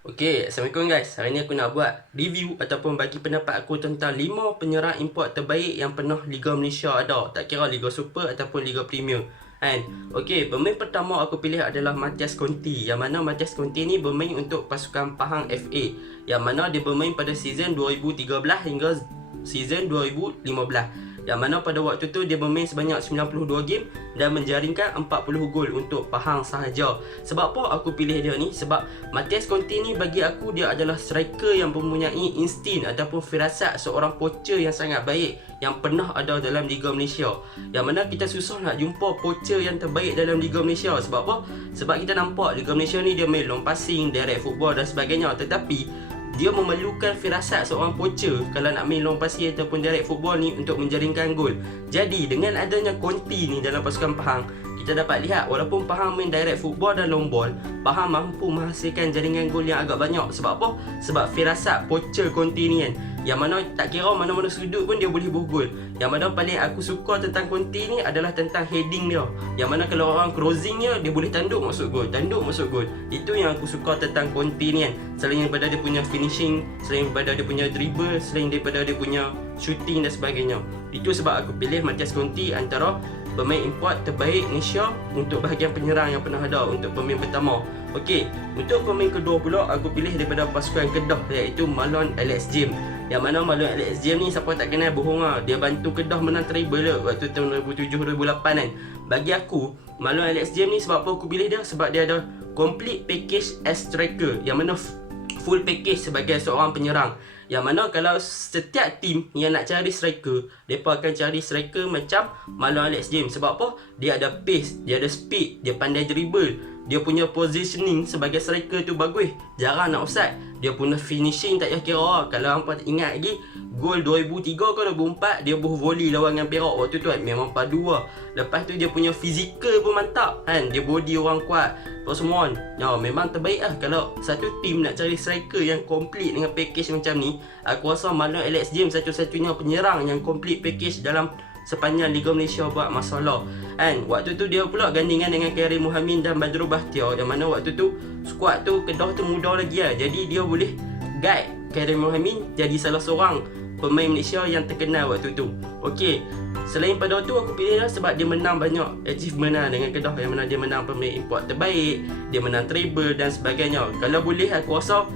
Assalamualaikum guys. Hari ni aku nak buat review ataupun bagi pendapat aku tentang 5 penyerang import terbaik yang pernah Liga Malaysia ada. Tak kira Liga Super ataupun Liga Premier. Pemain pertama aku pilih adalah Matthias Conti. Yang mana Matthias Conti ni bermain untuk pasukan Pahang FA. Yang mana dia bermain pada season 2013 hingga season 2015. Yang mana pada waktu tu dia bermain sebanyak 92 game dan menjaringkan 40 gol untuk Pahang sahaja. Sebab apa aku pilih dia ni? Sebab Matthias Conti ni bagi aku dia adalah striker yang mempunyai insting ataupun firasat seorang poacher yang sangat baik yang pernah ada dalam Liga Malaysia. Yang mana kita susah nak jumpa poacher yang terbaik dalam Liga Malaysia. Sebab apa? Sebab kita nampak Liga Malaysia ni dia main long passing, direct football dan sebagainya. Tetapi dia memerlukan firasat seorang poacher kalau nak main long passing ataupun direct football ni untuk menjaringkan gol. Jadi dengan adanya Conti ni dalam pasukan Pahang, kita dapat lihat walaupun Pahang main direct football dan long ball, Pahang mampu menghasilkan jaringan gol yang agak banyak. Sebab apa? Sebab firasat poacher Conti ni kan, yang mana tak kira mana-mana sudut pun dia boleh buh gol. Yang mana paling aku suka tentang Conti ni adalah tentang heading dia. Yang mana kalau orang crossingnya dia boleh tanduk masuk gol, tanduk masuk gol. Itu yang aku suka tentang Conti ni kan. Selain daripada dia punya finishing, selain daripada dia punya dribble, selain daripada dia punya shooting dan sebagainya. Itu sebab aku pilih Matthias Conti antara pemain import terbaik Malaysia untuk bahagian penyerang yang pernah ada untuk pemain pertama. Untuk pemain kedua pula aku pilih daripada pasukan Kedah, iaitu Marlon Alex James. Yang mana Marlon Alex James ni siapa tak kenal bohong lah. Dia bantu Kedah menang treble waktu tahun 2007-2008 kan. Bagi aku Marlon Alex James ni sebab apa aku pilih dia? Sebab dia ada complete package as striker, yang mana full package sebagai seorang penyerang. Yang mana kalau setiap tim yang nak cari striker, mereka akan cari striker macam Marlon Alex James. Sebab apa? Dia ada pace, dia ada speed, dia pandai dribble, dia punya positioning sebagai striker tu bagus, jarang nak offside. Dia punya finishing tak payah kira. Kalau hampa ingat lagi gol 2003 ke 2004, dia buh volley lawan dengan Perak waktu tu kan, memang padu lah. Lepas tu dia punya fizikal pun mantap kan, dia body orang kuat apa semua. Memang terbaik lah. Kalau satu tim nak cari striker yang complete dengan package macam ni, aku rasa Marlon Alex James satu-satunya penyerang yang complete package dalam sepanjang Liga Malaysia buat masalah kan. Waktu tu dia pula gandingan dengan Karim Mohamed dan Badrul Bahtiar, yang mana waktu tu skuad tu Kedah tu muda lagi lah. Jadi dia boleh guide Karim Mohamed jadi salah seorang pemain Malaysia yang terkenal waktu tu. Selain pada tu aku pilih lah sebab dia menang banyak achievement lah dengan Kedah. Yang mana dia menang pemain import terbaik, dia menang treble dan sebagainya. Kalau boleh aku rasa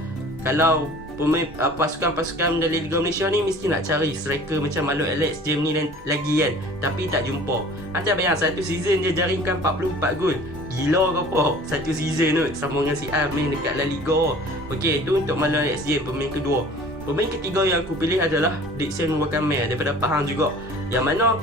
kalau pemain pasukan-pasukan dari Liga Malaysia ni mesti nak cari striker macam Marlon Alex James ni lagi kan. Tapi tak jumpa. Anda bayang satu season dia jaringkan 44 gol. Gila ke apa? Satu season tu sama dengan si A main dekat La Liga. Itu untuk Marlon Alex James, pemain kedua. Pemain ketiga yang aku pilih adalah Dickson Wakame daripada Pahang juga. Yang mana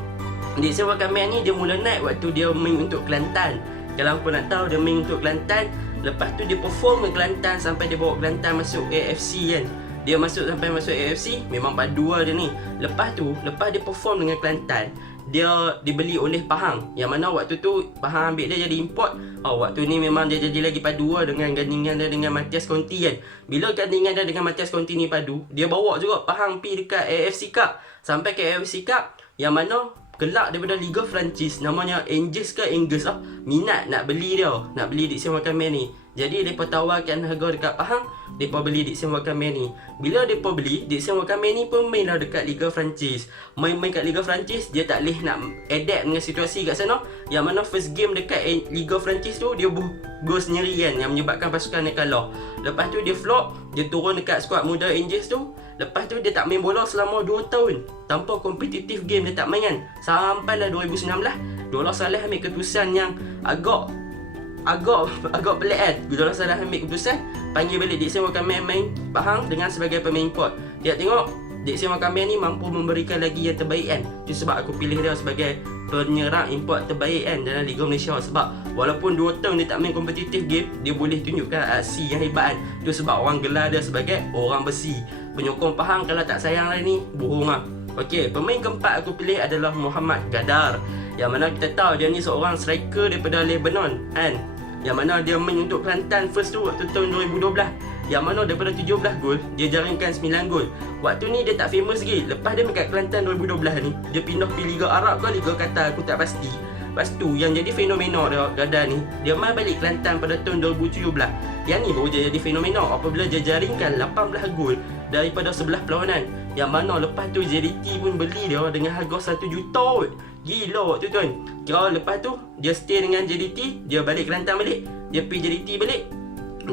Dickson Wakame ni dia mula naik waktu dia main untuk Kelantan. Kalau apa nak tahu, dia main untuk Kelantan. Lepas tu dia perform ke Kelantan sampai dia bawa Kelantan masuk AFC kan. Dia masuk AFC, memang padu lah dia ni. Lepas dia perform dengan Kelantan, dia dibeli oleh Pahang. Yang mana waktu tu Pahang ambil dia jadi import. Waktu ni memang dia jadi lagi padu lah dengan gandingan dia dengan Matthias Conti kan. Bila gandingan dia dengan Matthias Conti ni padu, dia bawa juga Pahang pergi dekat AFC Cup. Sampai ke AFC Cup, yang mana kelak daripada Liga Perancis namanya Angers lah, minat nak beli dia, nak beli Dickson Wakame ni. Jadi mereka tawarkan harga dekat Pahang, mereka beli Dickson Wakame ni. Bila mereka beli, Dickson Wakame ni pun main lah dekat Liga Perancis. Main kat Liga Perancis, dia tak boleh nak adapt dengan situasi kat sana. Yang mana first game dekat Liga Perancis tu dia gol sendiri kan, yang menyebabkan pasukan dia kalah. Lepas tu dia flop, dia turun dekat skuad muda Angers tu. Lepas tu dia tak main bola selama 2 tahun. Tanpa kompetitif game dia tak main kan. Sampailah 2019, Dola Saleh ambil keputusan yang agak pelik kan. Dola Saleh ambil keputusan panggil balik Dickson Wakame main Pahang dengan sebagai pemain import. Dia tengok Dickson Wakame ni mampu memberikan lagi yang terbaik kan. Itu sebab aku pilih dia sebagai penyerang import terbaik kan dalam Liga Malaysia. Sebab walaupun 2 tahun dia tak main kompetitif game, dia boleh tunjukkan aksi yang hebat kan. Itu sebab orang gelar dia sebagai orang besi. Penyokong Pahang kalau tak sayang lah ni, bohong lah. Pemain keempat aku pilih adalah Muhammad Gadar. Yang mana kita tahu dia ni seorang striker daripada Lebanon kan. Yang mana dia main untuk Kelantan first tu waktu tahun 2012. Yang mana daripada 17 gol, dia jaringkan 9 gol. Waktu ni dia tak famous lagi. Lepas dia main kat Kelantan 2012 ni, dia pindah pergi Liga Arab ke Liga Qatar aku tak pasti. Lepas tu yang jadi fenomena dia Gada ni, dia main balik Kelantan pada tahun 2017. Yang ni baru jadi fenomena apabila dia jaringkan 18 gol daripada 11 perlawanan. Yang mana lepas tu JDT pun beli dia dengan harga 1 juta. Gila waktu tu kan. Kira lepas tu dia stay dengan JDT, dia balik Kelantan balik, dia pergi JDT balik,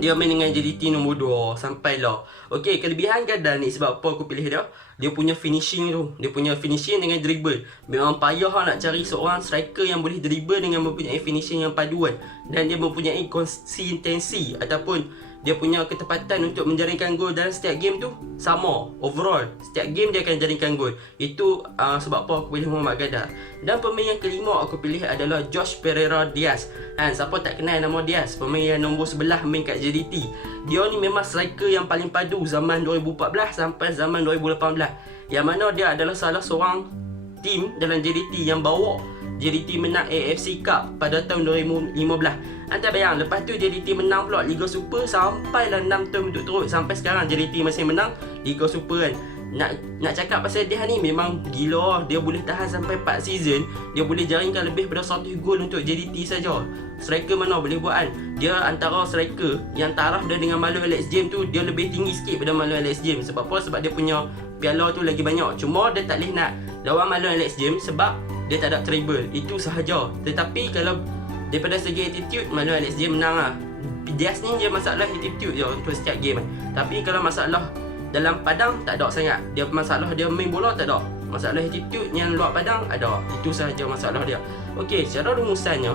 dia main dengan JDT nombor 2 sampailah. Okey, kelebihan Gada ni sebab apa aku pilih dia? Dia punya finishing tu. Dia punya finishing dengan dribble. Memang payah nak cari seorang striker yang boleh dribble dengan mempunyai finishing yang paduan. Dan dia mempunyai konsistensi ataupun dia punya ketepatan untuk menjaringkan gol dalam setiap game tu sama. Overall, setiap game dia akan jaringkan gol. Itu sebab apa aku pilih Muhammad Gada. Dan pemain yang kelima aku pilih adalah Josh Pereira Diaz. Siapa tak kenal nama Diaz? Pemain yang nombor 11 main kat JDT. Dia ni memang striker yang paling padu zaman 2014 sampai zaman 2018. Yang mana dia adalah salah seorang tim dalam JDT yang bawa JDT menang AFC Cup pada tahun 2015. Anda bayang, lepas tu JDT menang pula Liga Super sampailah 6 tahun berturut-turut. Sampai sekarang JDT masih menang Liga Super kan. Nak cakap pasal dia ni memang gila. Dia boleh tahan sampai 4 season. Dia boleh jaringkan lebih daripada 100 gol untuk JDT saja. Striker mana boleh buat kan. Dia antara striker yang taraf dia dengan Malu Alex James tu, dia lebih tinggi sikit daripada Malu Alex James. Sebab apa? Sebab dia punya piala tu lagi banyak. Cuma dia tak boleh nak lawan Malu Alex James sebab dia tak ada treble. Itu sahaja. Tetapi kalau daripada segi attitude, Malu Alex James menang lah. Diaz ni dia masalah attitude je untuk setiap game. Tapi kalau masalah dalam padang tak ada sangat. Dia masalah dia main bola tak ada. Masalah attitude yang luar padang ada. Itu sahaja masalah dia. Okey, secara rumusannya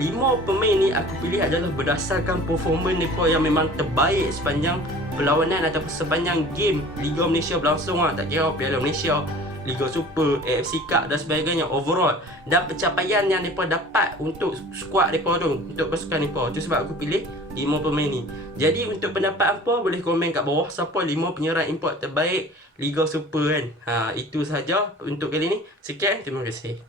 5 pemain ni aku pilih adalah berdasarkan performance mereka yang memang terbaik sepanjang perlawanan ataupun sepanjang game Liga Malaysia berlangsung lah. Tak kira Piala Malaysia, Liga Super, AFC Cup dan sebagainya overall. Dan pencapaian yang mereka dapat untuk skuad mereka tu, untuk pasukan mereka. Itu sebab aku pilih 5 pemain ni. Jadi untuk pendapat apa boleh komen kat bawah. Siapa 5 penyerang import terbaik Liga Super kan. Itu sahaja untuk kali ni. Sekian, terima kasih.